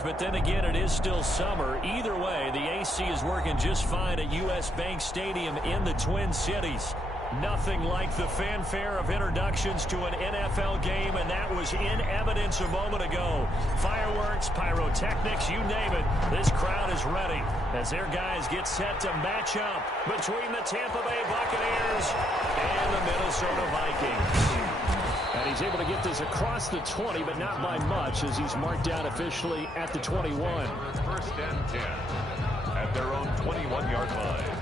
records, but then again, it is still summer. Either way, the AC is working just fine at U.S. Bank Stadium in the Twin Cities. Nothing like the fanfare of introductions to an NFL game, and that was in evidence a moment ago. Fireworks, pyrotechnics, you name it. This crowd is ready as their guys get set to match up between the Tampa Bay Buccaneers and the Minnesota Vikings. And he's able to get this across the 20, but not by much as he's marked down officially at the 21. First and 10 at their own 21-yard line.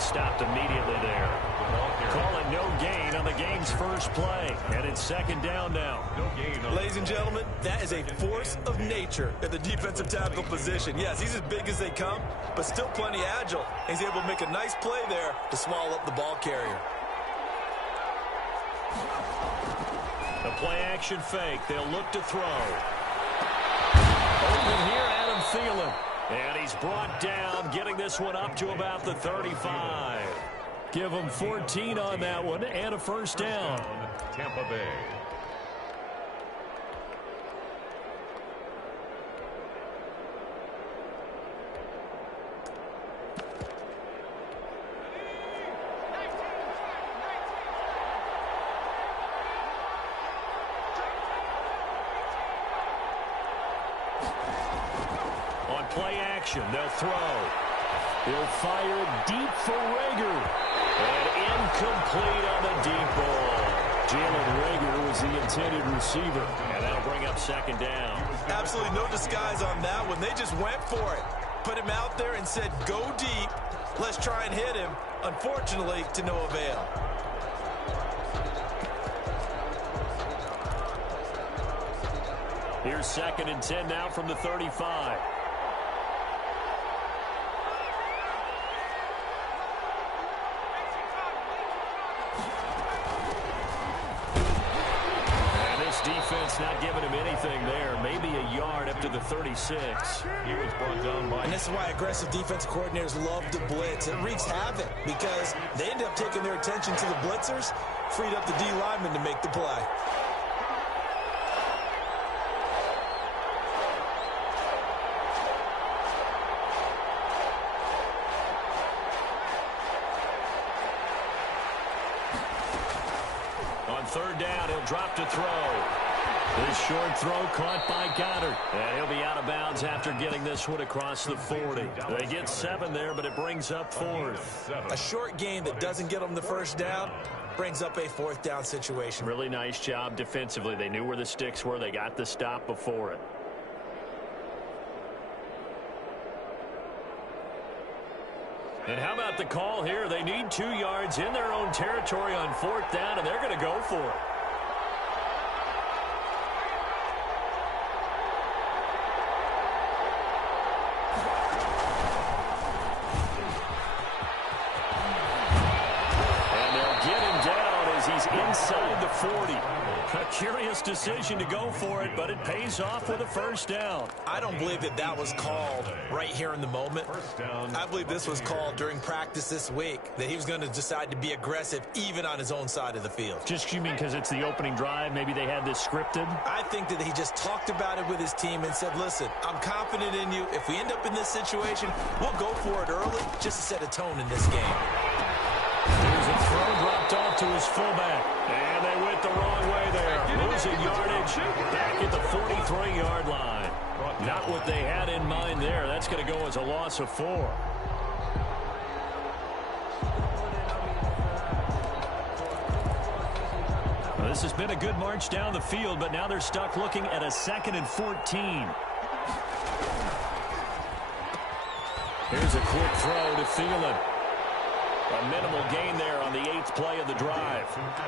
Stopped immediately there. Call it no gain on the game's first play. And it's second down now. No gain. Ladies and gentlemen, that is a force of nature at the defensive tackle position. Yes, he's as big as they come, but still plenty agile. He's able to make a nice play there to swallow up the ball carrier. The play-action fake. They'll look to throw. Open here, Adam Thielen. And he's brought down, getting this one up to about the 35. Give him 14 on that one and a first down. Tampa Bay. Play action, they'll throw. He'll fire deep for Reagor. And incomplete on the deep ball. Jalen Reagor was the intended receiver. And that'll bring up second down. Absolutely no disguise on that one. They just went for it. Put him out there and said, go deep. Let's try and hit him. Unfortunately, to no avail. Here's second and 10 now from the 35. Defense not giving him anything there. Maybe a yard up to the 36. He was brought down by... And this is why aggressive defense coordinators love to blitz. It wreaks havoc because they end up taking their attention to the blitzers, freed up the D lineman to make the play. On third down, he'll drop to throw. This short throw caught by Goddard. And he'll be out of bounds after getting this one across the 40. They get 7 there, but it brings up fourth. A short gain that doesn't get them the first down brings up a fourth down situation. Really nice job defensively. They knew where the sticks were. They got the stop before it. And how about the call here? They need 2 yards in their own territory on fourth down, and they're going to go for it. And they'll get him down as he's inside the 40. A curious decision to go for it, but it pays off with a first down. I don't believe that that was called right here in the moment. I believe this was called during practice this week, that he was going to decide to be aggressive even on his own side of the field. Just, you mean because it's the opening drive? Maybe they had this scripted? I think that he just talked about it with his team and said, listen, I'm confident in you. If we end up in this situation, we'll go for it early just to set a tone in this game. Here's a throw dropped off to his fullback. And they went the wrong way there. Losing yardage back at the 43-yard line. Not what they had in mind there. That's going to go as a loss of 4. Well, this has been a good march down the field, but now they're stuck looking at a 2nd and 14. Here's a quick throw to Thielen. A minimal gain there on the 8th play of the drive.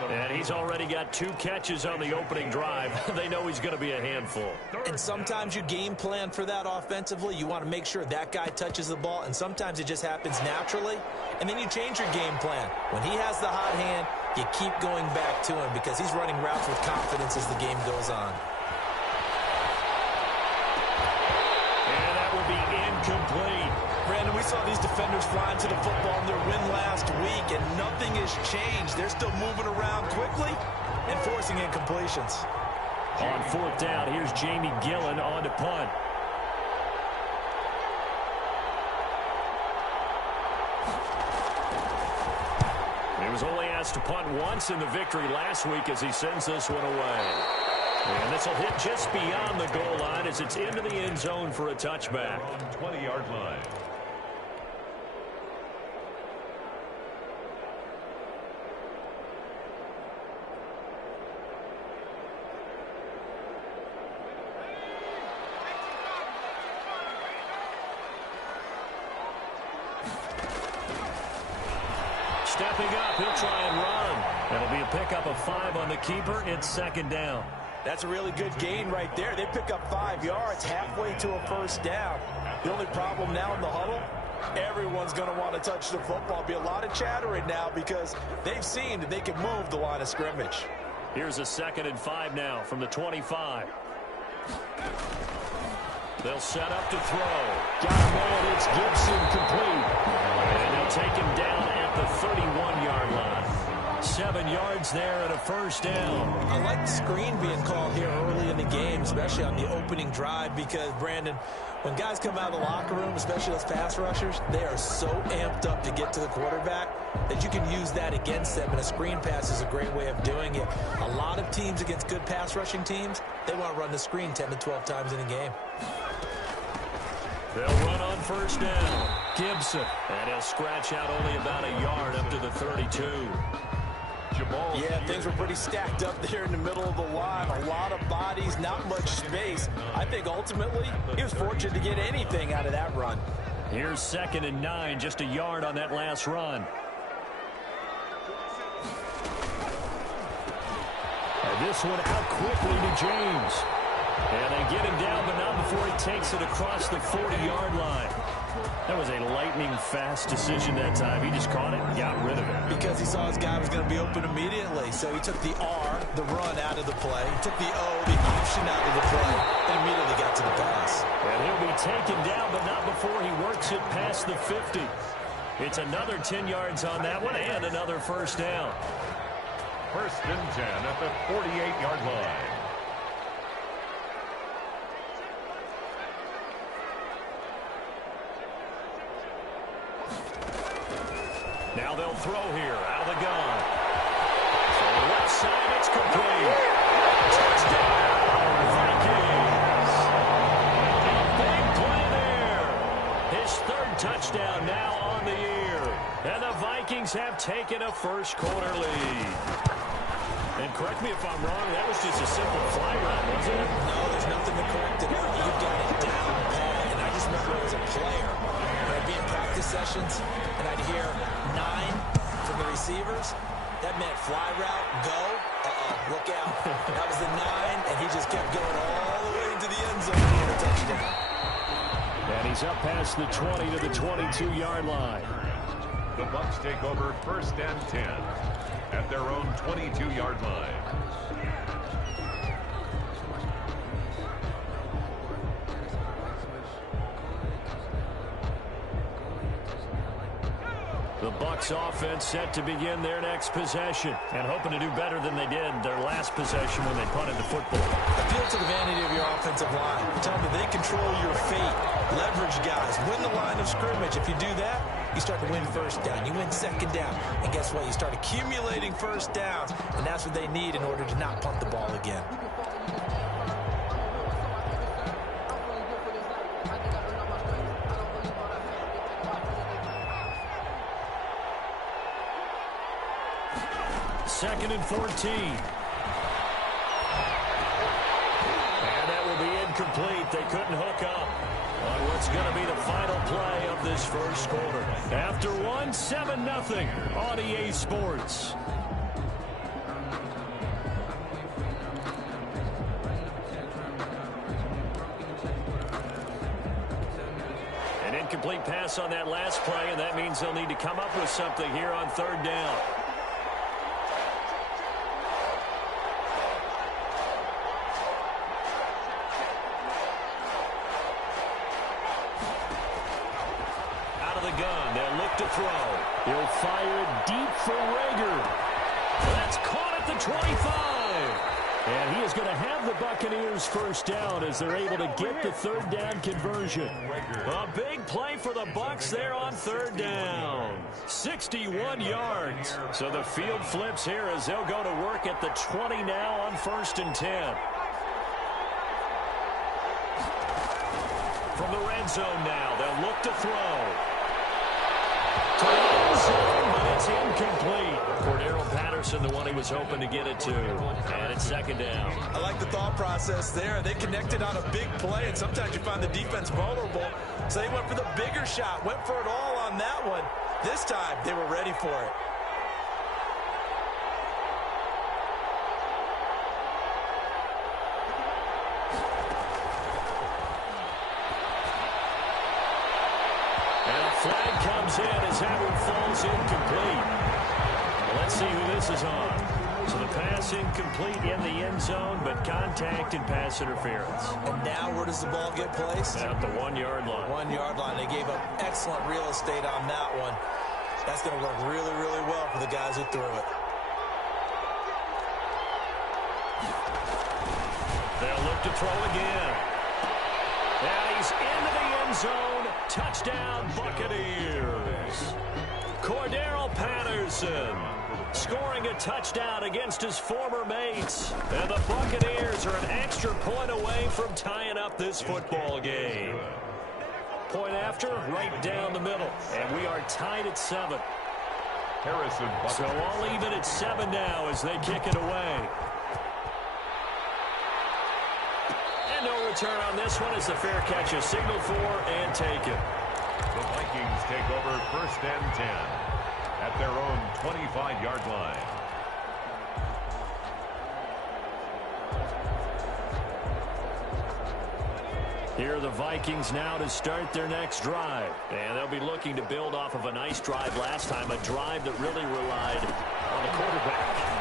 And he's already got 2 catches on the opening drive. They know he's going to be a handful. And sometimes you game plan for that offensively. You want to make sure that guy touches the ball, and sometimes it just happens naturally. And then you change your game plan. When he has the hot hand, you keep going back to him because he's running routes with confidence as the game goes on. And that will be incomplete. Brandon, we saw these defenders flying to the football in their win last week, and nothing has changed. They're still moving around quickly and forcing incompletions. On 4th down, here's Jamie Gillen on to punt. He was only asked to punt once in the victory last week as he sends this one away. And this will hit just beyond the goal line as it's into the end zone for a touchback. 20-yard line. Stepping up, he'll try and run. That'll be a pickup of 5 on the keeper. It's 2nd down. That's a really good gain right there. They pick up 5 yards halfway to a 1st down. The only problem now in the huddle, everyone's going to want to touch the football. Be a lot of chattering now because they've seen that they can move the line of scrimmage. Here's a 2nd and 5 now from the 25. They'll set up to throw. Got him there. It's Gibson complete. And they'll take him down at the 31-yard line. 7 yards there and a 1st down. I like the screen being called here early in the game, especially on the opening drive, because, Brandon, when guys come out of the locker room, especially those pass rushers, they are so amped up to get to the quarterback that you can use that against them, and a screen pass is a great way of doing it. A lot of teams against good pass rushing teams, they want to run the screen 10 to 12 times in a game. They'll run on 1st down. Gibson. And he'll scratch out only about a yard up to the 32. Yeah, things were pretty stacked up there in the middle of the line. A lot of bodies, not much space. I think ultimately he was fortunate to get anything out of that run. Here's 2nd and 9, just a yard on that last run. And this one out quickly to James. And they get him down, but not before he takes it across the 40-yard line. That was a lightning-fast decision that time. He just caught it and got rid of it. Because he saw his guy was going to be open immediately. So he took the R, the run, out of the play. He took the O, the option, out of the play, and immediately got to the pass. And he'll be taken down, but not before he works it past the 50. It's another 10 yards on that one and another 1st down. 1st and 10 at the 48-yard line. Now they'll throw here out of the gun. So the left side, it's complete. Touchdown, Vikings. A big play there. His 3rd touchdown now on the year. And the Vikings have taken a first-quarter lead. And correct me if I'm wrong, that was just a simple fly route, wasn't it? No, there's nothing to correct it out. You've got it down pat. And I just remember as a player, when I'd be in practice sessions, and I'd hear 9 from the receivers. That meant fly route, go. Look out. That was the 9, and he just kept going all the way into the end zone for a touchdown. And he's up past the 20 to the 22-yard line. The Bucs take over 1st and 10 at their own 22-yard line. The Bucs offense set to begin their next possession and hoping to do better than they did their last possession when they punted the football. Appeal to the vanity of your offensive line. Tell them that they control your fate. Leverage guys. Win the line of scrimmage. If you do that, you start to win 1st down. You win 2nd down. And guess what? You start accumulating 1st downs. And that's what they need in order to not punt the ball again. Second and 14. And that will be incomplete. They couldn't hook up on what That's going to be the final play of this first quarter. After one, 7-0 on EA Sports. An incomplete pass on that last play, and that means they'll need to come up with something here on third down. Gun. They'll look to throw. He'll fire it deep for Rager. That's caught at the 25. And he is going to have the Buccaneers first down as they're able to get the third down conversion. A big play for the Bucs there on third down. 61 yards. So the field flips here as they'll go to work at the 20 now on 1st and 10. From the red zone now, they'll look to throw. But it's incomplete. Cordero Patterson, the one he was hoping to get it to. And it's second down. I like the thought process there. They connected on a big play, and sometimes you find the defense vulnerable. So they went for the bigger shot, went for it all on that one. This time, they were ready for it. Flag comes in as that one falls incomplete. Well, let's see who this is on. So the pass incomplete in the end zone, but contact and pass interference. And now where does the ball get placed? At the 1-yard line. 1-yard line. They gave up excellent real estate on that one. That's going to work really, really well for the guys who threw it. They'll look to throw again. And he's into the end zone. Touchdown, Buccaneers. Cordero Patterson scoring a touchdown against his former mates. And the Buccaneers are an extra point away from tying up this football game. Point after, right down the middle. And we are tied at 7. Harrison. So all even at 7 now as they kick it away. No return on this one as the fair catch is signaled for and taken. The Vikings take over 1st and 10 at their own 25-yard line. Here are the Vikings now to start their next drive. And they'll be looking to build off of a nice drive last time, a drive that really relied on the quarterback.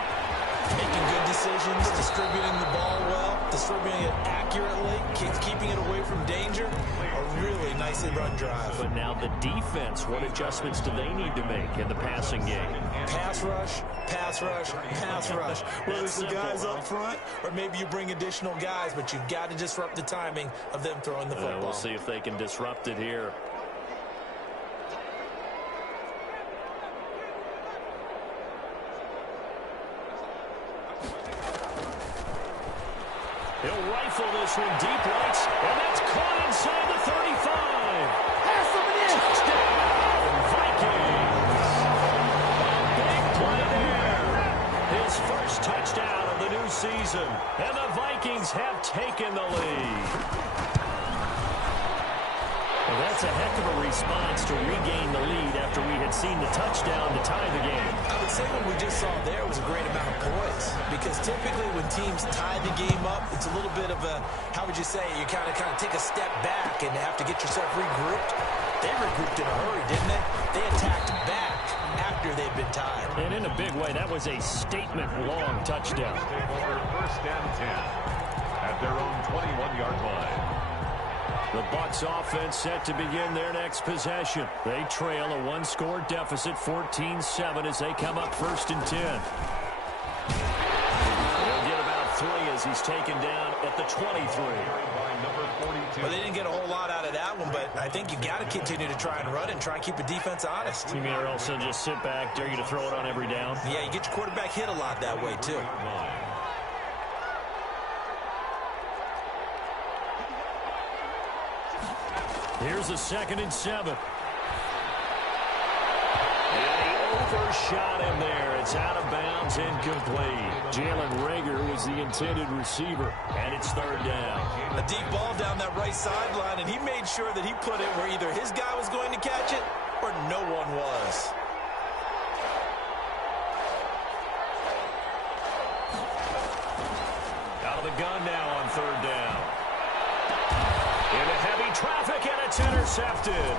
Making good decisions, distributing the ball well, distributing it accurately, keeping it away from danger. A really nicely run drive. But now the defense, what adjustments do they need to make in the passing game? Pass rush, pass rush, pass rush. Whether it's the guys up front or maybe you bring additional guys, but you've got to disrupt the timing of them throwing the football. We'll see if they can disrupt it here. He'll rifle this one deep right, and that's caught inside the 35. Pass him in. Touchdown, Vikings. A big play there. His first touchdown of the new season, and the Vikings have taken the lead. Well, that's a heck of a response to regain the lead after we had seen the touchdown to tie the game. I would say what we just saw there was a great amount of poise, because typically when teams tie the game up, it's a little bit of a, how would you say, you kind of take a step back and have to get yourself regrouped. They regrouped in a hurry, didn't they? They attacked back after they'd been tied. And in a big way, that was a statement-long touchdown. Take over 1st and 10 at their own 21-yard line. The Bucs offense set to begin their next possession. They trail a one-score deficit, 14-7, as they come up 1st and 10. They'll get about 3 as he's taken down at the 23. Well, they didn't get a whole lot out of that one, but I think you got to continue to try and run and try and keep the defense honest. You mean or else they'll just sit back, dare you to throw it on every down? Yeah, you get your quarterback hit a lot that way, too. Here's a 2nd and 7. And he First shot in there. It's out of bounds, incomplete. Jalen Reagor was the intended receiver, and it's third down. A deep ball down that right sideline, and he made sure that he put it where either his guy was going to catch it or no one was. Out of the gun now on third down. Into heavy traffic, and it's intercepted.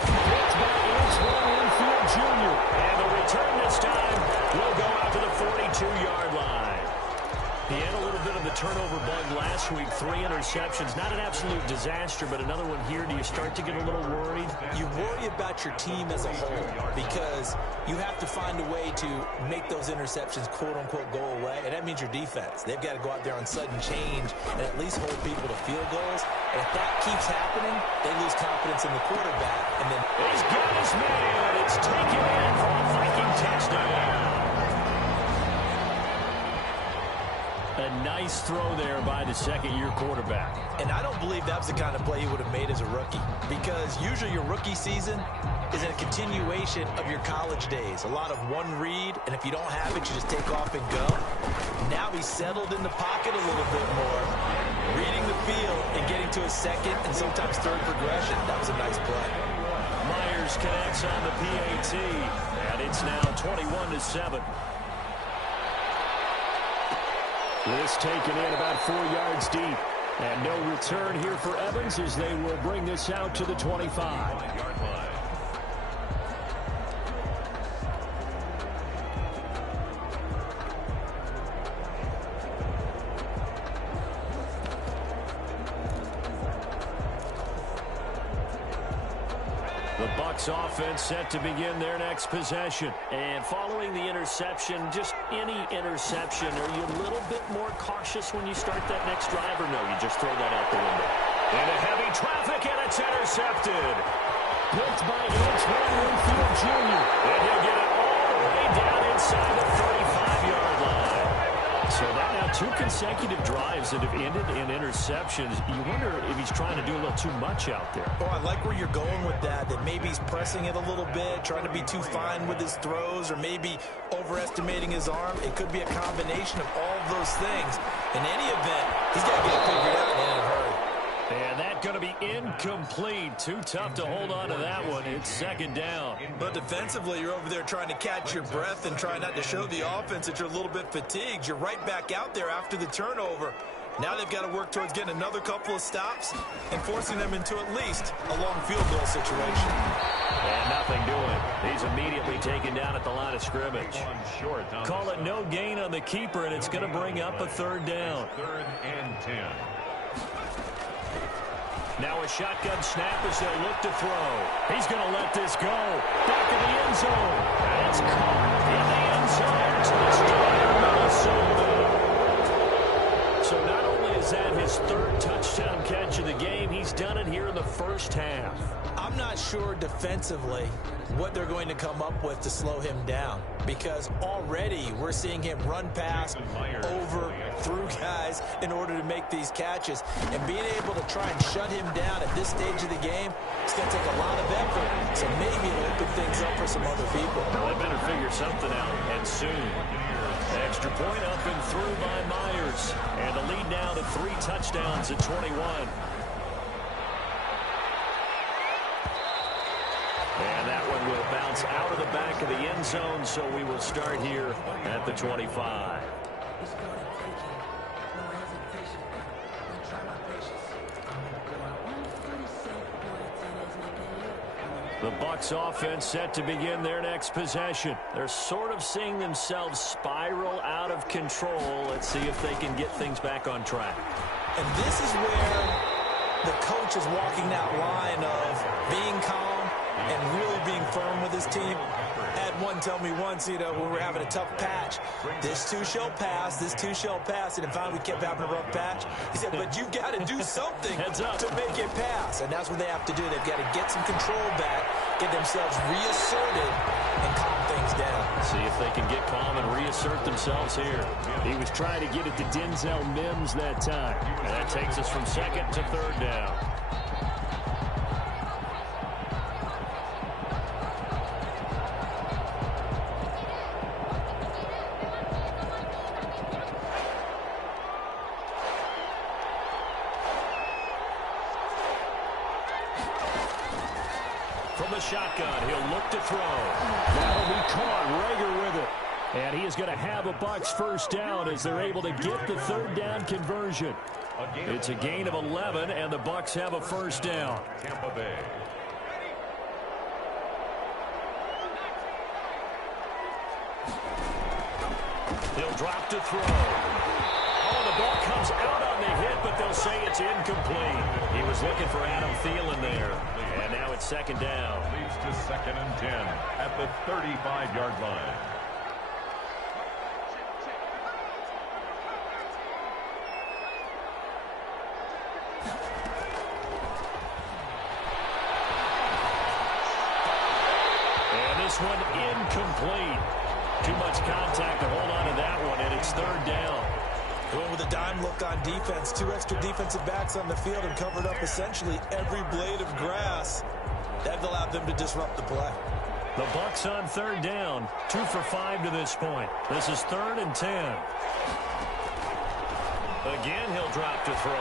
Picked by Antoine Winfield Jr. And the return this time will go out to the 42-yard line. He had a little bit of the turnover bug last week. 3 interceptions. Not an absolute disaster, but another one here. Do you start to get a little worried? You worry about your team as a whole because you have to find a way to make those interceptions, quote-unquote, go away. And that means your defense. They've got to go out there on sudden change and at least hold people to field goals. And if that keeps happening, they lose confidence in the quarterback. And then he's got his man. It's taken in for a Viking touchdown. A nice throw there by the second-year quarterback. And I don't believe that was the kind of play he would have made as a rookie, because usually your rookie season is a continuation of your college days. A lot of one read, and if you don't have it, you just take off and go. Now he's settled in the pocket a little bit more, reading the field and getting to his second and sometimes third progression. That was a nice play. Myers connects on the PAT, and it's now 21-7. This taken in about 4 yards deep. And no return here for Evans as they will bring this out to the 25-yard line. The Bucs offense set to begin their next possession. And following the interception, just any interception, are you a little bit more cautious when you start that next drive, or no, you just throw that out the window? Into heavy traffic, and it's intercepted. Picked by Antoine Winfield Jr. And he'll get it all the way down inside the 35-yard line. So that now 2 consecutive drives that have ended in interceptions. You wonder if he's trying to do a little too much out there. Oh, I like where you're going with that maybe he's pressing it a little bit, trying to be too fine with his throws, or maybe overestimating his arm. It could be a combination of all of those things. In any event, he's got to get it figured out in a hurry. And that's going to be incomplete. Too tough to hold on to that one. It's second down. But defensively, you're over there trying to catch your breath and trying not to show the offense that you're a little bit fatigued. You're right back out there after the turnover. Now they've got to work towards getting another couple of stops and forcing them into at least a long field goal situation. And nothing doing. He's immediately taken down at the line of scrimmage. Call it no gain on the keeper, and it's going to bring up a third down. 3rd and 10. Now a shotgun snap as they'll look to throw. He's going to let this go. Back in the end zone. And it's caught in the end zone. Touchdown, Minnesota. So not only is that his 3rd touchdown catch of the game, he's done it here in the first half. I'm not sure defensively what they're going to come up with to slow him down, because already we're seeing him run past, over, through guys in order to make these catches. And being able to try and shut him down at this stage of the game, it's going to take a lot of effort. So maybe it'll open things up for some other people. Well, they better figure something out, and soon. Extra point up and through by Myers. And the lead now to 3 touchdowns at 21. And that one will bounce out of the back of the end zone, so we will start here at the 25. The Bucs offense set to begin their next possession. They're sort of seeing themselves spiral out of control. Let's see if they can get things back on track. And this is where the coach is walking that line of being calm and really being firm with his team. I had one tell me once, when we were having a tough patch, this too shall pass, this too shall pass. And finally we kept having a rough patch. He said, but you got to do something to make it pass. And that's what they have to do. They've got to get some control back, get themselves reasserted, and calm things down. See if they can get calm and reassert themselves here. He was trying to get it to Denzel Mims that time. And that takes us from 2nd to 3rd down. from the shotgun. He'll look to throw. That'll be caught. Rager with it. And he is going to have a Bucs first down as they're able to get the third down conversion. It's a gain of 11, and the Bucs have a first down. Tampa Bay. He'll drop to throw. Oh, the ball comes out on the hit, but they'll say it's incomplete. He was looking for Adam Thielen there. And now it's second down. Leads to 2nd and 10 at the 35-yard line. And this one incomplete. Too much contact to hold on to that one, and it's third down. Going with a dime look on defense. 2 extra defensive backs on the field and covered up essentially every blade of grass. That allowed them to disrupt the play. The Bucs on third down. 2 for 5 to this point. This is 3rd and 10. Again, he'll drop to throw.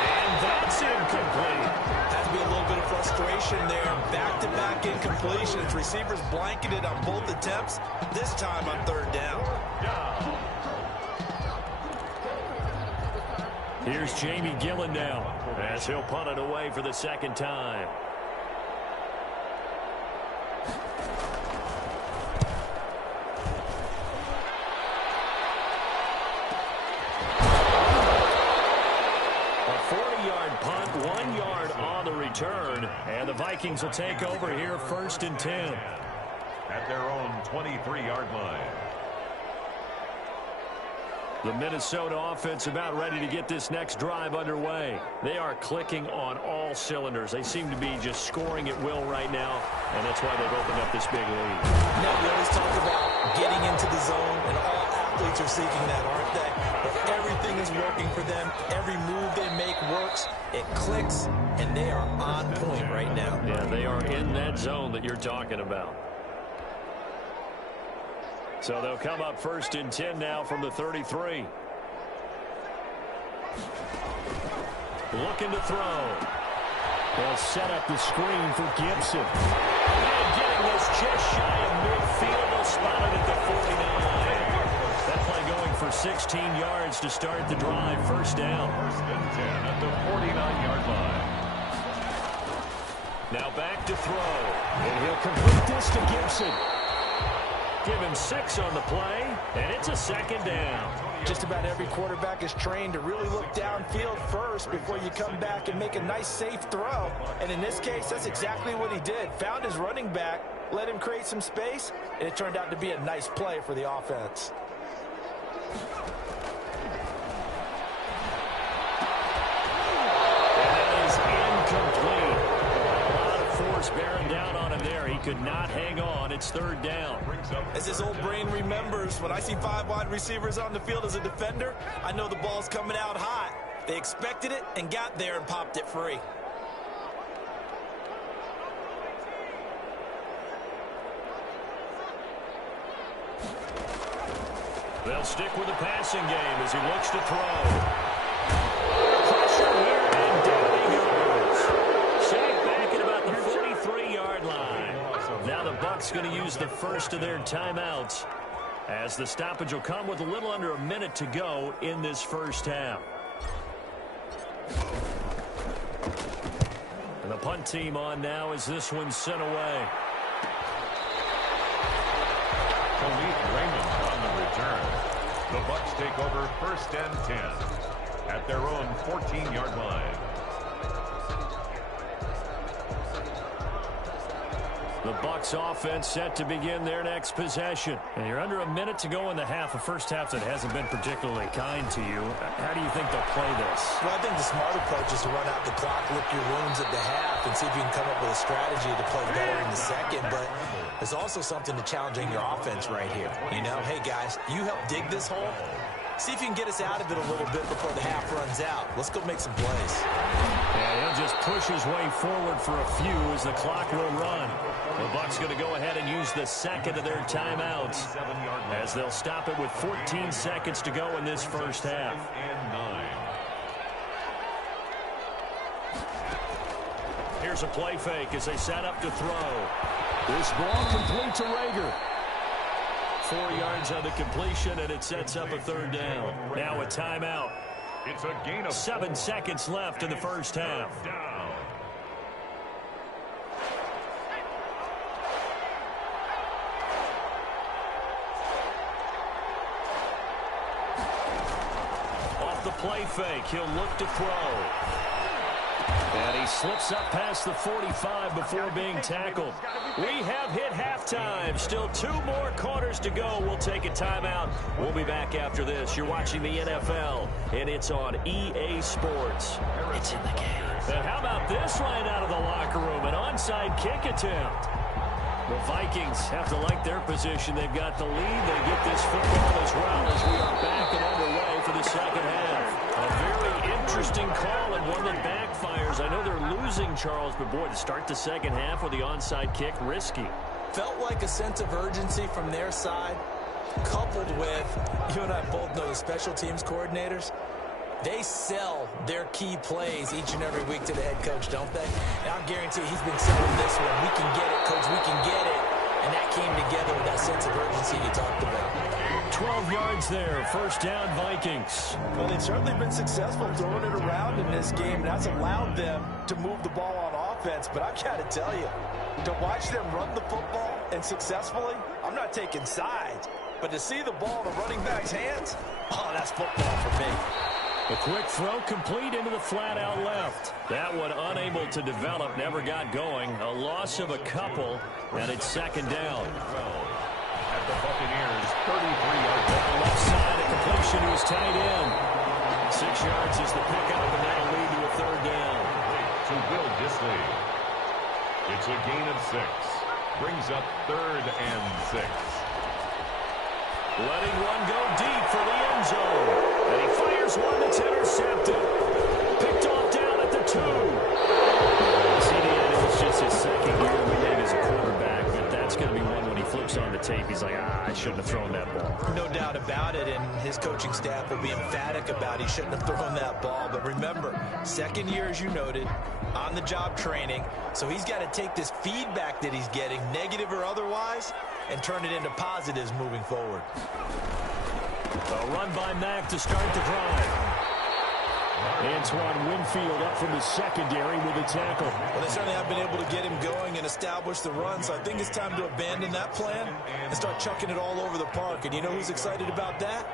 And that's incomplete. Has to be a little bit of frustration there. Back-to-back incompletions. Receivers blanketed on both attempts. This time on third down. Here's Jamie Gillen now as he'll punt it away for the second time. A 40-yard punt, 1 yard on the return, and the Vikings will take over here 1st and 10. At their own 23-yard line. The Minnesota offense about ready to get this next drive underway. They are clicking on all cylinders. They seem to be just scoring at will right now, and that's why they've opened up this big lead. Now, we always talk about getting into the zone, and all athletes are seeking that, aren't they? But everything is working for them. Every move they make works. It clicks, and they are on point right now. Yeah, they are in that zone that you're talking about. So they'll come up 1st and 10 now from the 33. Looking to throw. They'll set up the screen for Gibson. And getting this just shy of midfield. They'll spot it at the 49. That play going for 16 yards to start the drive. First down. 1st and 10 at the 49-yard line. Now back to throw. And he'll complete this to Gibson. Give him 6 on the play, and it's a second down. Just about every quarterback is trained to really look downfield first before you come back and make a nice, safe throw. And in this case, that's exactly what he did. Found his running back, let him create some space, and it turned out to be a nice play for the offense. And that is incomplete. A lot of force bearing down on him there. He could not hang on. It's third down. As his old brain remembers, when I see 5 wide receivers on the field as a defender, I know the ball's coming out hot. They expected it and got there and popped it free. They'll stick with the passing game as he looks to throw. Pressure here, and down he goes. Sacked back at about the 43-yard line. Now the Bucs going to use the first of their timeouts as the stoppage will come with a little under a minute to go in this first half. And the punt team on now as this one's sent away. Khalif Raymond on the return. The Bucs take over 1st and 10 at their own 14-yard line. The Bucs offense set to begin their next possession. And you're under a minute to go in the half, a first half that hasn't been particularly kind to you. How do you think they'll play this? Well, I think the smart approach is to run out the clock, lick your wounds at the half, and see if you can come up with a strategy to play better in the second. But there's also something to challenging your offense right here. You know, hey, guys, you help dig this hole. See if you can get us out of it a little bit before the half runs out. Let's go make some plays. Yeah, he'll just push his way forward for a few as the clock will run. The Bucs going to go ahead and use the second of their timeouts as they'll stop it with 14 seconds to go in this first half. Here's a play fake as they set up to throw. This ball complete to Rager. 4 yards on the completion, and it sets up a 3rd down. Now a timeout. It's a gain of 7 seconds left in the first half. down. Off the play fake, he'll look to throw. And he slips up past the 45 before being tackled. We have hit halftime. Still 2 more quarters to go. We'll take a timeout. We'll be back after this. You're watching the NFL, and it's on EA Sports. It's in the game. And how about this line out of the locker room? An onside kick attempt. The Vikings have to like their position. They've got the lead. They get this football as well as we are back and underway for the second half. A very interesting call and one that backfires. I know they're losing, Charles, but boy, to start the second half with the onside kick, risky. Felt like a sense of urgency from their side, coupled with, you and I both know the special teams coordinators, they sell their key plays each and every week to the head coach, don't they? And I guarantee he's been selling this one. We can get it, coach, we can get it. And that came together with that sense of urgency you talked about. 12 yards there, 1st down Vikings. Well, they've certainly been successful throwing it around in this game, and that's allowed them to move the ball on offense. But I've got to tell you, to watch them run the football and successfully, I'm not taking sides, but to see the ball in a running back's hands, oh, that's football for me. A quick throw complete into the flat out left. That one unable to develop, never got going. A loss of a couple, and it's 2nd down. At the Buccaneers, 33-yard Down left side, a completion to his tight end. 6 yards is the pickup, and that'll lead to a 3rd down. to Will Dissly. It's a gain of 6. Brings up 3rd and 6. Letting one go deep for the end zone. And he fires one that's intercepted. Picked off down at the 2. CDN, it was just his 2nd year in the league as a quarterback, but that's going to be one when he flips on the tape. He's like, I shouldn't have thrown that ball. No doubt about it, and his coaching staff will be emphatic about he shouldn't have thrown that ball. But remember, 2nd year, as you noted, on-the-job training, so he's got to take this feedback that he's getting, negative or otherwise, and turn it into positives moving forward. A run by Mack to start the drive. Antoine Winfield up from the secondary with a tackle. Well, they certainly have been able to get him going and establish the run, so I think it's time to abandon that plan and start chucking it all over the park. And you know who's excited about that?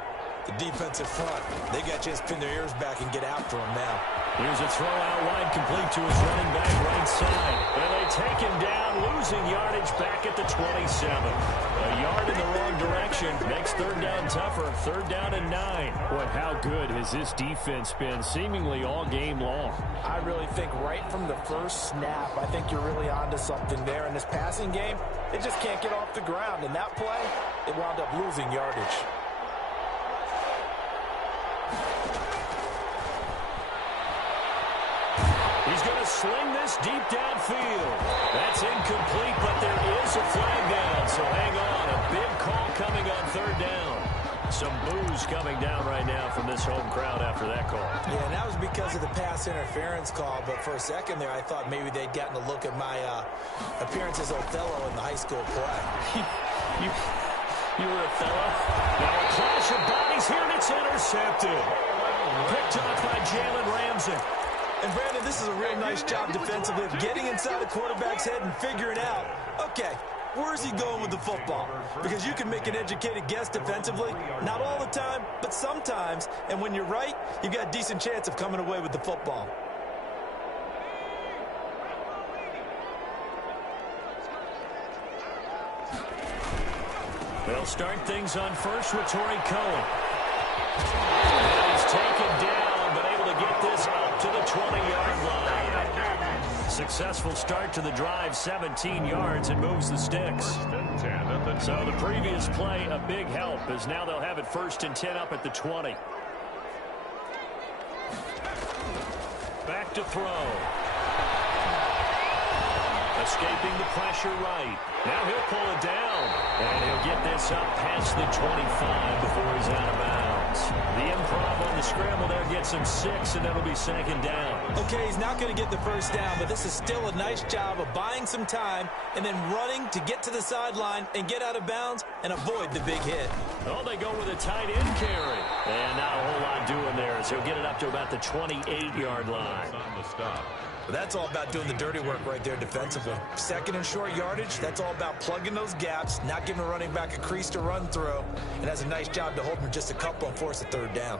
The defensive front. They got a chance to pin their ears back and get after him now. Here's a throw out wide complete to his running back right side. And they take him down, losing yardage back at the 27. A yard in the wrong direction makes 3rd down tougher. 3rd down and 9. Boy, how good has this defense been seemingly all game long? I really think right from the first snap, I think you're really onto something there. In this passing game, they just can't get off the ground. In that play, they wound up losing yardage. He's going to sling this deep downfield. That's incomplete, but there is a flag down, so hang on. A big call coming on 3rd down. Some boos coming down right now from this home crowd after that call. Yeah, and that was because of the pass interference call, but for a second there, I thought maybe they'd gotten a look at my appearance as Othello in the high school play. You were Othello? Now a clash of bodies here, and it's intercepted. Picked off by Jalen Ramsey. And, Brandon, this is a real nice job defensively of getting inside the quarterback's head and figuring out, okay, where's he going with the football? Because you can make an educated guess defensively, not all the time, but sometimes. And when you're right, you've got a decent chance of coming away with the football. They'll start things on first with Torrey Cohen. And he's taken down, but able to get this up to the 20-yard line. Successful start to the drive, 17 yards, and moves the sticks. So the previous play, a big help, as now they'll have it 1st and 10 up at the 20. Back to throw. A Escaping the pressure right. Now he'll pull it down. And he'll get this up past the 25 before he's out of bounds. The improv on the scramble there gets him 6, and that'll be second down. Okay, he's not going to get the first down, but this is still a nice job of buying some time and then running to get to the sideline and get out of bounds and avoid the big hit. Oh, they go with a tight end carry. And not a whole lot doing there, so he'll get it up to about the 28-yard line. On the stop. That's all about doing the dirty work right there defensively. Second and short yardage, that's all about plugging those gaps, not giving a running back a crease to run through, and has a nice job to hold him just a couple and force a third down.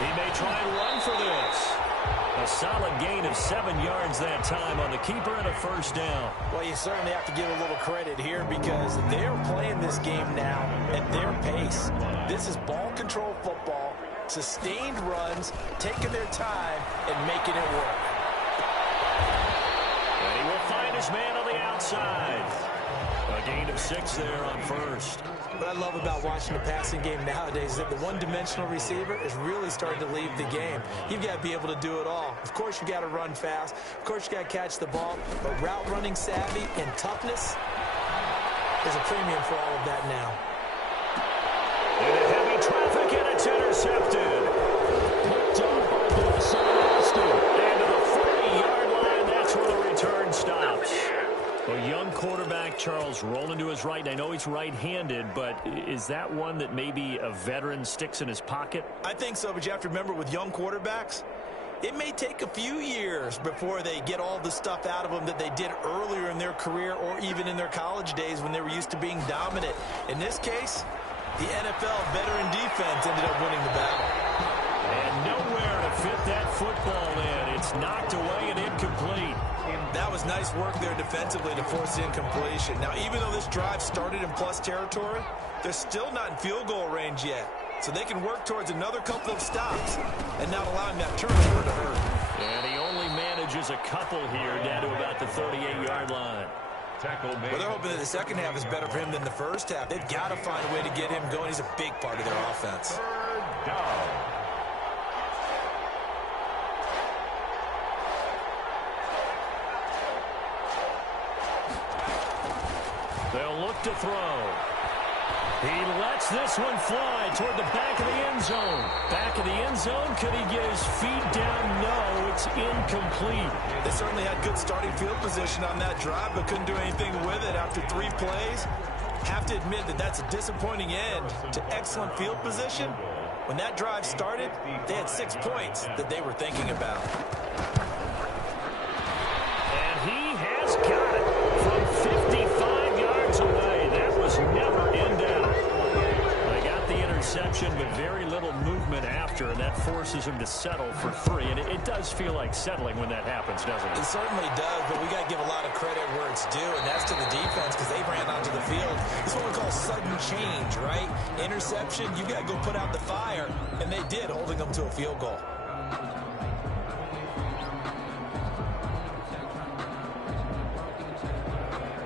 He may try and run for this. A solid gain of 7 yards that time on the keeper and a first down. Well, you certainly have to give a little credit here because they're playing this game now at their pace. This is ball control football, sustained runs, taking their time and making it work. And he will find his man on the outside. A gain of 6 there on first. What I love about watching the passing game nowadays is that the one-dimensional receiver is really starting to leave the game. You've got to be able to do it all. Of course, you've got to run fast. Of course, you've got to catch the ball. But route running savvy and toughness is a premium for all of that now. Into heavy traffic, and it's intercepted. Picked off by Davison Austin. And to the 40-yard line, that's where the return stops. A young quarterback, Charles, rolling to his right. I know he's right-handed, but is that one that maybe a veteran sticks in his pocket? I think so, but you have to remember with young quarterbacks, it may take a few years before they get all the stuff out of them that they did earlier in their career or even in their college days when they were used to being dominant. In this case, the NFL veteran defense ended up winning the battle. And nowhere to fit that football in. It's knocked away and incomplete. That was nice work there defensively to force the incompletion. Now, even though this drive started in plus territory, they're still not in field goal range yet. So they can work towards another couple of stops and not allowing that turnover to hurt. And he only manages a couple here down to about the 38-yard line. Tackle made. Well, they're hoping that the second half is better for him than the first half. They've got to find a way to get him going. He's a big part of their offense. Third down. They'll look to throw. He lets this one fly toward the back of the end zone. Back of the end zone. Could he get his feet down? No, it's incomplete. They certainly had good starting field position on that drive, but couldn't do anything with it after 3 plays. Have to admit that that's a disappointing end to excellent field position. When that drive started, they had 6 points that they were thinking about. And he has got it from 55 yards away. That was never in doubt. They got the interception, but very little movement after, and that forces him to settle for 3. And it does feel like settling when that happens, doesn't it? It certainly does, but we got to give a lot of credit where it's due, and that's to the defense because they ran onto the field. It's what we call sudden change, right? Interception, you got to go put out the fire, and they did, holding them to a field goal.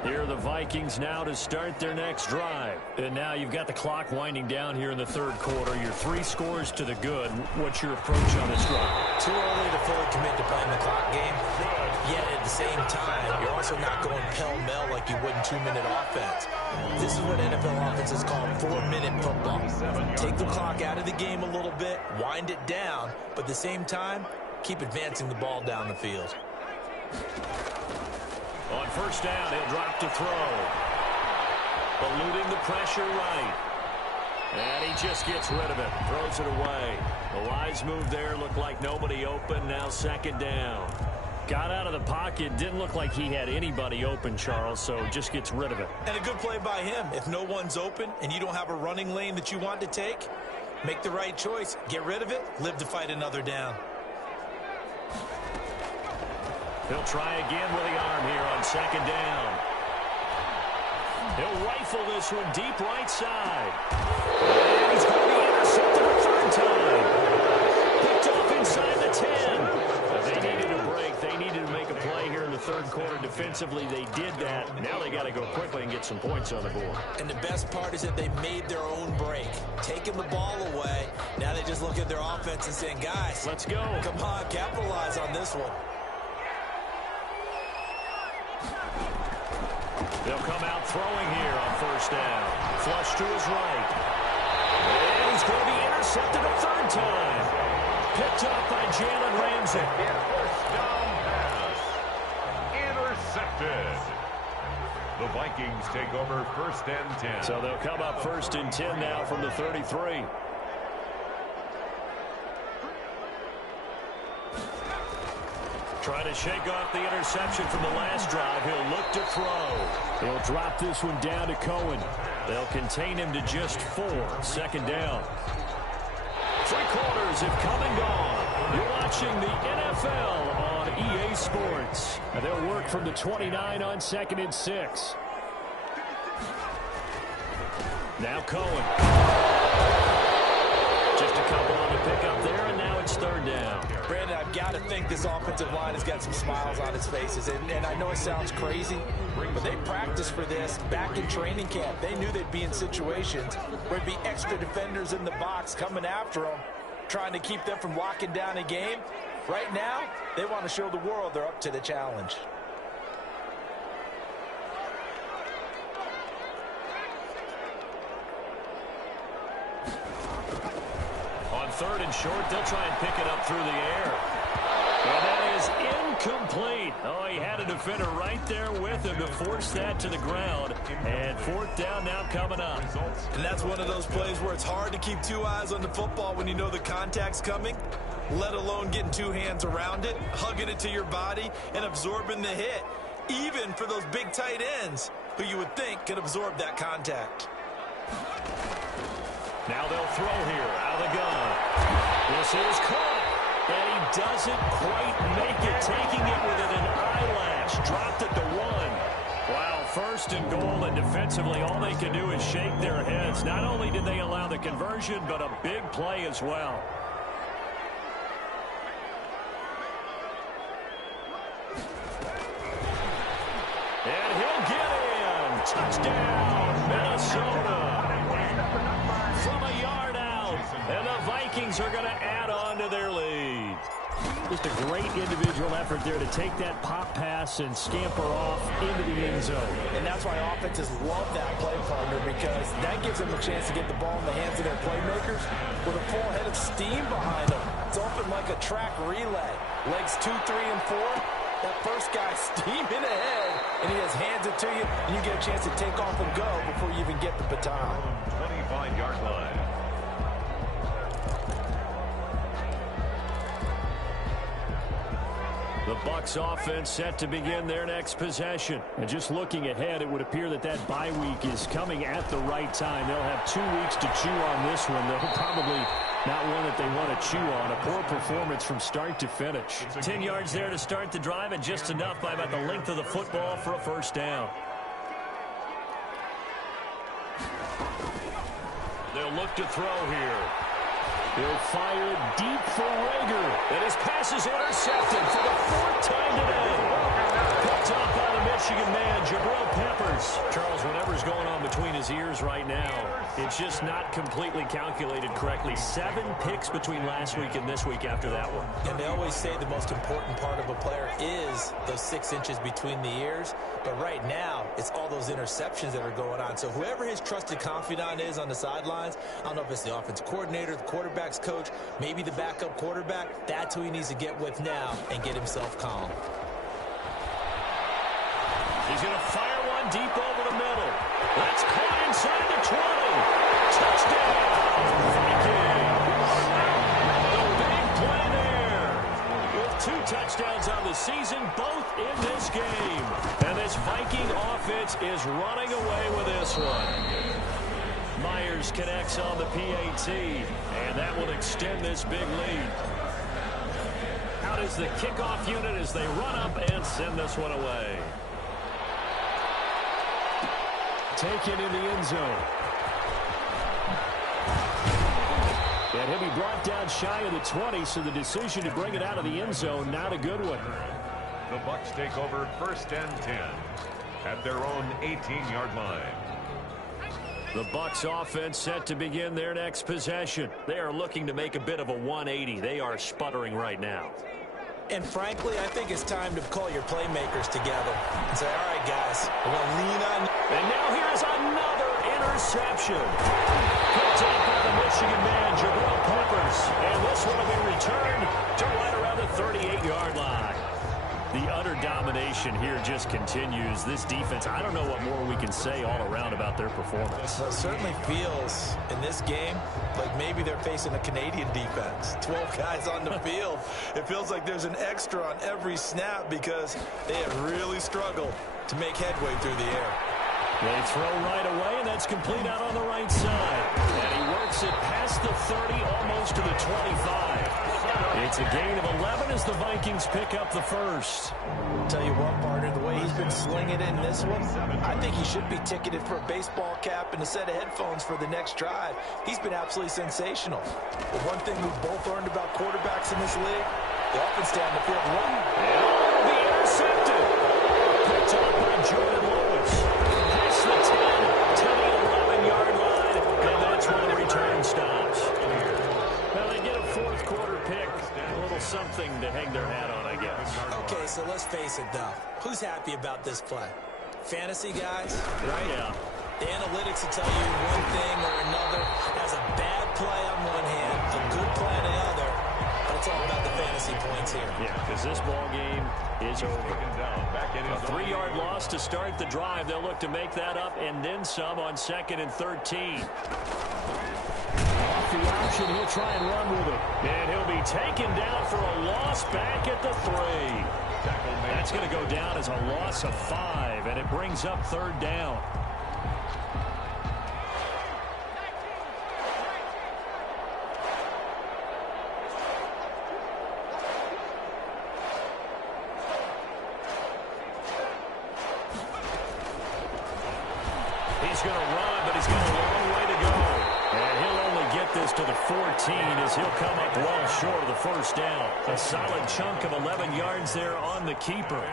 Here are the Vikings now to start their next drive. And now you've got the clock winding down here in the third quarter. Your 3 scores to the good. What's your approach on this drive? Too early to fully commit to playing the clock game. Yet at the same time, you're also not going pell-mell like you would in 2-minute offense. This is what NFL offenses call 4-minute football. Take the clock out of the game a little bit, wind it down, but at the same time, keep advancing the ball down the field. On first down, he'll drop to throw. Eluding the pressure right. And he just gets rid of it. Throws it away. A wise move there. Looked like nobody open. Now second down. Got out of the pocket. Didn't look like he had anybody open, Charles, so just gets rid of it. And a good play by him. If no one's open and you don't have a running lane that you want to take, make the right choice. Get rid of it. Live to fight another down. He'll try again with the arm here on second down. He'll rifle this one deep right side. And he's going to be intercepted a third time. Picked off inside the 10. They needed a break. They needed to make a play here in the third third quarter defensively. They did that. Now they got to go quickly and get some points on the board. And the best part is that they made their own break, taking the ball away. Now they just look at their offense and saying, guys, let's go. Come on, capitalize on this one. They'll come out throwing here on first down. Flush to his right. And he's going to be intercepted a third time. Picked up by Jalen Ramsey. First down pass. Intercepted. The Vikings take over first and 10. So they'll come up first and 10 now from the 33. Trying to shake off the interception from the last drive. He'll look to throw. He'll drop this one down to Cohen. They'll contain him to just 4. Second down. 3 quarters have come and gone. You're watching the NFL on EA Sports. And they'll work from the 29 on second and 6. Now Cohen. Just a couple on the pickup there, and now it's third down. Brandon, I've got to think this offensive line has got some smiles on its faces. And I know it sounds crazy, but they practiced for this back in training camp. They knew they'd be in situations where there'd be extra defenders in the box coming after them, trying to keep them from locking down a game. Right now, they want to show the world they're up to the challenge. On third and short, they'll try and pick it up through the air. And that is incomplete. Oh, he had a defender right there with him to force that to the ground. And fourth down now coming up. And that's one of those plays where it's hard to keep 2 eyes on the football when you know the contact's coming, let alone getting 2 hands around it, hugging it to your body, and absorbing the hit, even for those big tight ends who you would think could absorb that contact. Now they'll throw here out of the gun. This is caught. And he doesn't quite make it, taking it within an eyelash. Dropped it to 1. Wow, first and goal, and defensively all they can do is shake their heads. Not only did they allow the conversion, but a big play as well. And he'll get in. Touchdown, Minnesota. From a yard out, and the Vikings are going to add on to their lead. Just a great individual effort there to take that pop pass and scamper off into the end zone. And that's why offenses love that play partner, because that gives them a chance to get the ball in the hands of their playmakers with a full head of steam behind them. It's open like a track relay. Legs 2, 3, and 4. That first guy steaming ahead, and he just hands it to you, and you get a chance to take off and go before you even get the baton. 25-yard line. The Bucs offense set to begin their next possession. And just looking ahead, it would appear that that bye week is coming at the right time. They'll have 2 weeks to chew on this one. They'll probably not one that they want to chew on. A poor performance from start to finish. 10 yards there to start the drive, and just enough by about the length of the football for a first down. They'll look to throw here. He'll fire deep for Rager. And his pass is intercepted for the 4th time today. Picked up by the Michigan man, Jabril Peppers. Charles, whatever's going on between his ears right now, it's just not completely calculated correctly. 7 picks between last week and this week after that one. And they always say the most important part of a player is those 6 inches between the ears. But right now, it's all those interceptions that are going on. So whoever his trusted confidant is on the sidelines, I don't know if it's the offensive coordinator, the quarterback's coach, maybe the backup quarterback, that's who he needs to get with now and get himself calm. He's going to fire one deep over the middle. That's caught inside the 20. Touchdown, Vikings. The big play there. With 2 touchdowns on the season, both in this game. And this Viking offense is running away with this one. Myers connects on the PAT, and that will extend this big lead. Out is the kickoff unit as they run up and send this one away. Taken in the end zone. And he'll be brought down shy of the 20, so the decision to bring it out of the end zone, not a good one. The Bucs take over 1st and 10 at their own 18-yard line. The Bucs offense set to begin their next possession. They are looking to make a bit of a 180. They are sputtering right now. And frankly, I think it's time to call your playmakers together and say, all right, guys, we're going to lean on. And now here's another interception. Picked up by the Michigan man, Jabril Peppers. And this one will be returned to right around the 38-yard line. The utter domination here just continues. This defense, I don't know what more we can say all around about their performance. Well, it certainly feels in this game like maybe they're facing a Canadian defense. 12 guys on the field. It feels like there's an extra on every snap because they have really struggled to make headway through the air. They throw right away, and that's complete out on the right side. And he works it past the 30, almost to the 25. It's a gain of 11 as the Vikings pick up the first. Tell you what, partner, the way he's been slinging in this one, I think he should be ticketed for a baseball cap and a set of headphones for the next drive. He's been absolutely sensational. But one thing we've both learned about quarterbacks in this league, they often stay on the field long. And be intercepted. Picked up by Jordan Lewis. Past the 10 to the 11-yard line, and that's where the return stops. Now they get a fourth quarter pick. A little something to hang their hat on, I guess. Okay, so let's face it, though. Who's happy about this play? Fantasy guys, right? Yeah. The analytics will tell you one thing or another. Has a bad play on one hand, a good play on the other. But it's all about the fantasy points here. Yeah, because this ball game is over. A 3-yard loss to start the drive. They'll look to make that up and then some on 2nd and 13. Off the option, he'll try and run with it. And he'll be taken down for a loss back at the 3. That's going to go down as a loss of 5, and it brings up 3rd down. He's going to run, but he's got a long way to go. And he'll only get this to the 14 as he'll come up well short of the first down. A solid chunk of 11 yards there on the keeper.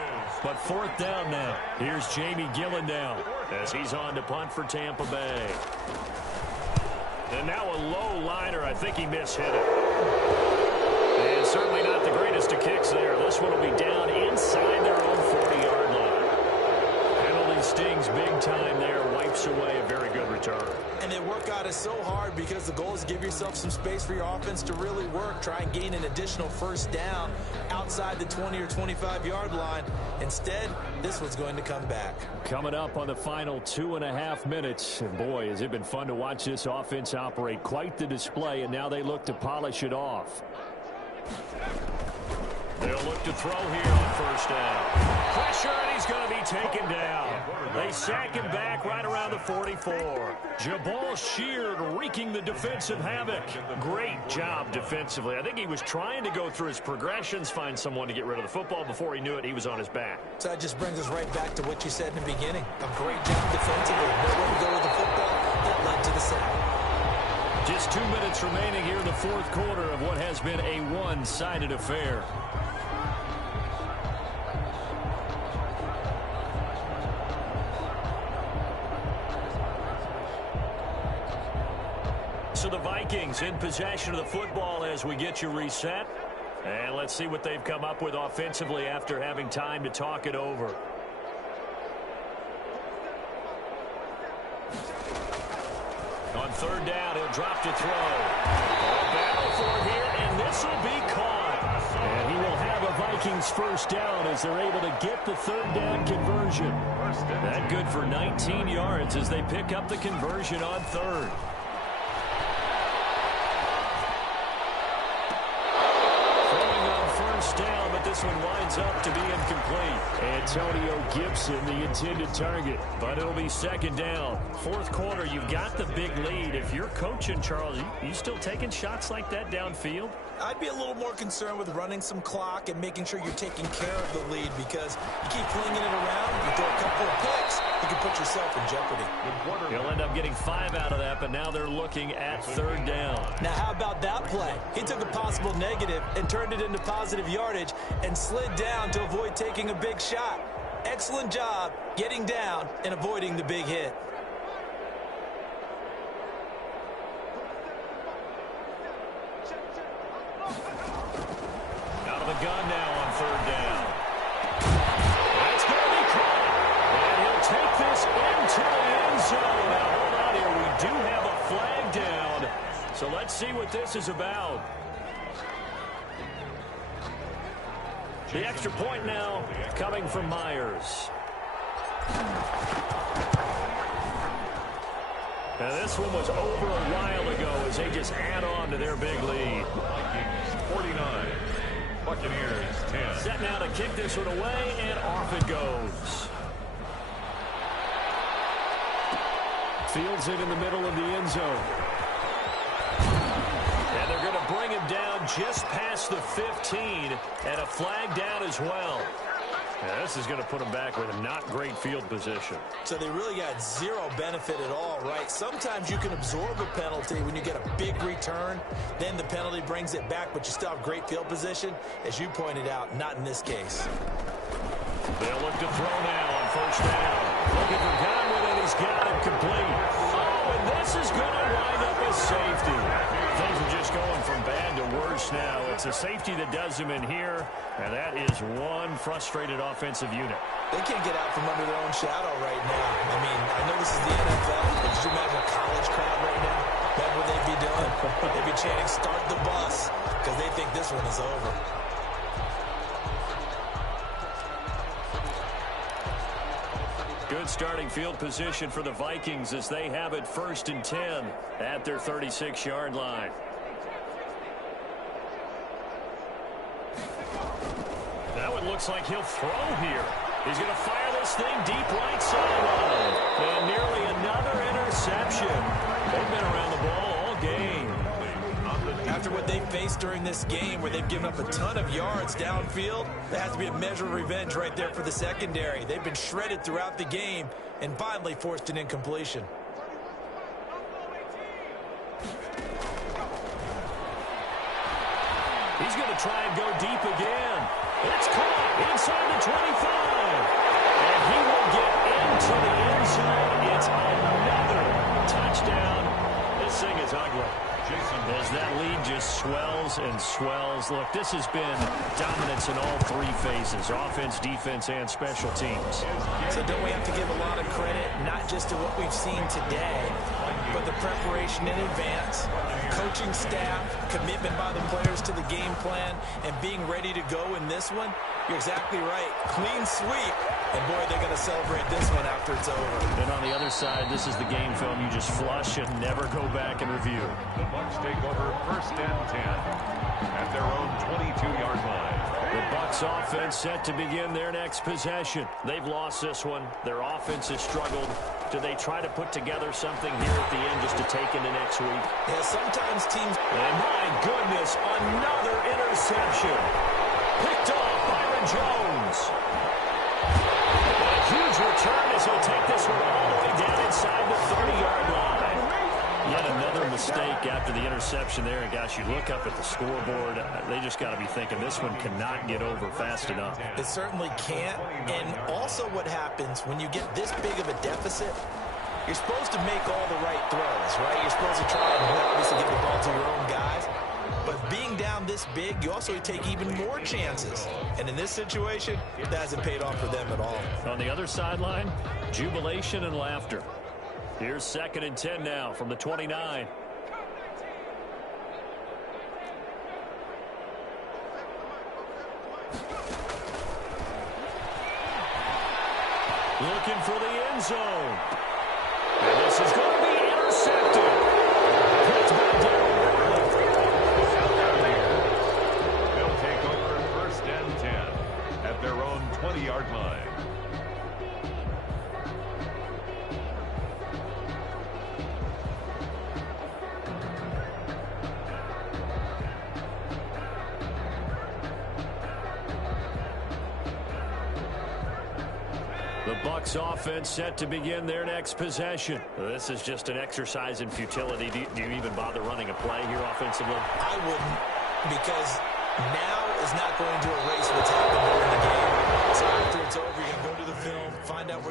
But 4th down now. Here's Jamie Gillen now as he's on to punt for Tampa Bay. And now a low liner. I think he mishit it. And certainly not the greatest of kicks there. This one will be down inside their own 40-yard line. Penalty stings big time there. Wipes away a very good return. And their workout is so hard because the goal is to give yourself some space for your offense to really work. Try and gain an additional first down outside the 20 or 25-yard line. Instead, this one's going to come back. Coming up on the final 2.5 minutes. And boy, has it been fun to watch this offense operate. Quite the display, and now they look to polish it off. They'll look to throw here on first down. Pressure, and he's going to be taken down. They sack him back right around the 44. Jabal Sheard wreaking the defensive havoc. Great job defensively. I think he was trying to go through his progressions, find someone to get rid of the football. Before he knew it, he was on his back. So that just brings us right back to what you said in the beginning. A great job defensively. Nowhere to go with the football. That led to the sack. Just 2 minutes remaining here in the fourth quarter of what has been a one-sided affair. So the Vikings in possession of the football as we get you reset. And let's see what they've come up with offensively after having time to talk it over. On 3rd down, he'll drop to throw. A battle for it here, and this will be caught. And he will have a Vikings first down as they're able to get the 3rd down conversion. That good for 19 yards as they pick up the conversion on 3rd. Down, but this one winds up to be incomplete. Antonio Gibson, the intended target, but it'll be 2nd down. 4th quarter, you've got the big lead. If you're coaching, Charles, you still taking shots like that downfield? I'd be a little more concerned with running some clock and making sure you're taking care of the lead because you keep flinging it around, you throw a couple of picks, you can put yourself in jeopardy. He'll end up getting 5 out of that, but now they're looking at 3rd down. Now, how about that play? He took a possible negative and turned it into positive yardage and slid down to avoid taking a big shot. Excellent job getting down and avoiding the big hit. Out of the gun now on 3rd down. That's going to be caught. And he'll take this into the end zone. Now, hold on here. We do have a flag down. So let's see what this is about. The extra point now coming from Myers. Now, this one was over a while ago as they just add on to their big lead. Vikings 49, Buccaneers 10. Set now to kick this one away, and off it goes. Fields it in the middle of the end zone. And they're going to bring him down just past the 15, and a flag down as well. Yeah, this is going to put him back with a not great field position. So they really got zero benefit at all, right? Sometimes you can absorb a penalty when you get a big return. Then the penalty brings it back, but you still have great field position. As you pointed out, not in this case. They'll look to throw now on 1st down. Looking for Godwin, and he's got it complete. Oh, and this is going to wind up as safety. Things are just going from bad to worse now. It's a safety that does him in here, and that is one frustrated offensive unit. They can't get out from under their own shadow right now. I mean, I know this is the NFL, but could you imagine a college crowd right now? That's what they'd be doing. They'd be chanting, "Start the bus," because they think this one is over. Good starting field position for the Vikings as they have it 1st and 10 at their 36-yard line. That one looks like he'll throw here. He's going to fire this thing deep right sideline. And nearly another interception. They've been around the ball all game. After what they faced during this game where they've given up a ton of yards downfield, there has to be a measure of revenge right there for the secondary. They've been shredded throughout the game and finally forced an incompletion. He's going to try and go deep again. It's caught inside the 25. And he will get into the end zone. It's another touchdown. This thing is ugly. As that lead just swells and swells. Look, this has been dominance in all 3 phases, offense, defense, and special teams. So don't we have to give a lot of credit, not just to what we've seen today, but the preparation in advance, coaching staff, commitment by the players to the game plan, and being ready to go in this one? You're exactly right. Clean sweep. And, boy, they're going to celebrate this one after it's over. And on the other side, this is the game film you just flush and never go back and review. The Bucs take over 1st and 10 at their own 22-yard line. The Bucs offense set to begin their next possession. They've lost this one. Their offense has struggled. Do they try to put together something here at the end just to take into next week? Yeah, sometimes teams... And my goodness, another interception. Picked off Byron Jones. A huge return as he'll take this one all the way down inside the 30-yard line. Yet another mistake after the interception there. And, gosh, you look up at the scoreboard. They just got to be thinking this one cannot get over fast enough. It certainly can't. And also what happens when you get this big of a deficit, you're supposed to make all the right throws, right? You're supposed to try and obviously get the ball to your own guys. But being down this big, you also take even more chances. And in this situation, that hasn't paid off for them at all. On the other sideline, jubilation and laughter. Here's 2nd and 10 now from the 29. Looking for the end zone. And this is going to be intercepted. Picked by Darrell Worley. They'll take over 1st and 10 at their own 20-yard line. The Bucs offense set to begin their next possession. This is just an exercise in futility. Do you even bother running a play here offensively? I wouldn't, because now is not going to erase what's happened during the game. So after it's over, you're going to go to the film, find out where